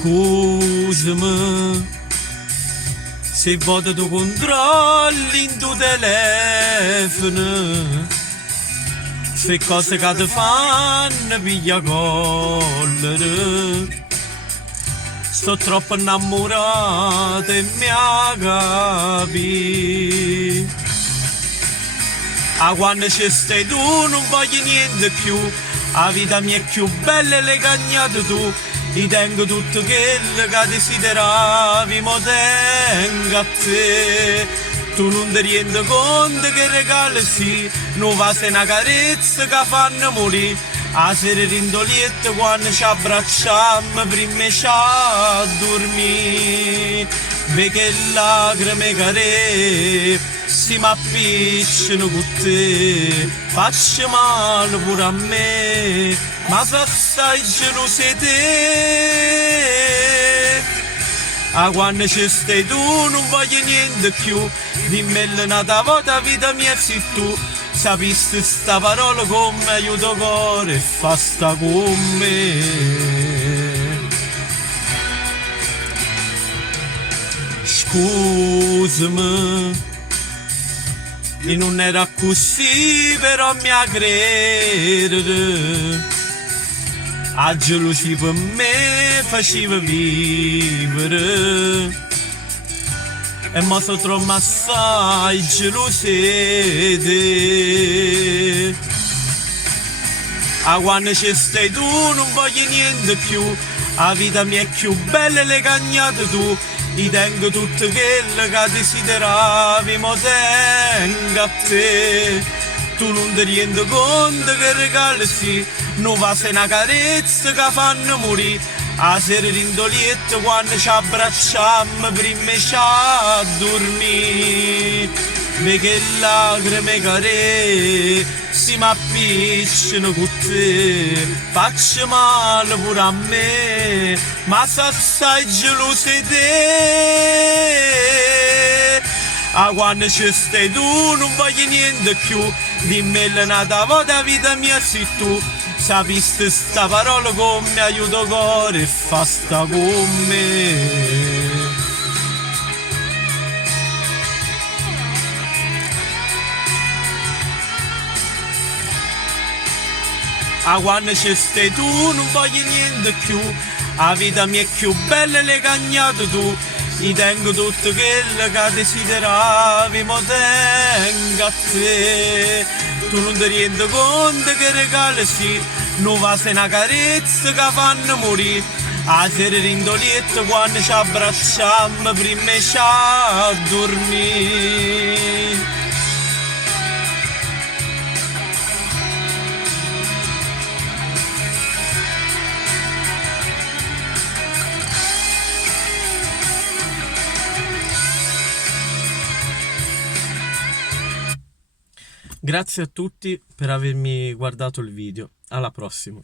Scusami se vado tu controlli in tuo telefono, se cose che ti fanno piglia collera. Sto troppo innamorato e mi capi. A quando ci stai tu non voglio niente più, la vita mia è più bella e le cagnate tu. Ti tengo tutto quello che desideravi, mo tengo a te. Tu non ti rendi conto che regalo sì, non va se una carezza che fanno morire. A sera rindolietta quando ci abbracciamo, prima ci a dormire. Ve che lacrime care si m'appicciano con te, faccio male pure a me, ma se stai geloso di te. A quando ci stai tu non voglio niente più, dimmelo un'altra volta vita mia sei tu. Sapessi sta parola come aiuto cuore e fa sta con me. Scusami, e non era così, però mi a credere. A gelosia per me faceva vivere. E mo so troppo assai geloso di te. A quando ci stai tu non voglio niente più, la vita mia è più bella e le cagnate tu. Ti tengo tutto quello che desideravi, mo tengo a te. Tu non ti rendi conto che regalo sì, non va se una carezza che fanno morire. A sera rindolietta quando ci abbracciamo, prima ci a dormire. Ve che lacrime care si m'appicciano con te, faccio male pure a me, ma se stai geloso di te. A quando ci stai tu non voglio niente più, dimmelo un'altra volta vita mia sei tu. Sapessi sta parola come aiuto cuore e fa sta con me. A quando ci stai tu non voglio niente più, la vita mia è più bella e le cagnate tu. Ti tengo tutto quello che desideravi, mo tengo a te. Tu non ti rendi conto che regalo sì, non va se una carezza che fanno morire. A sera rindolietta quando ci abbracciamo, prima ci a dormire. Grazie a tutti per avermi guardato il video, alla prossima.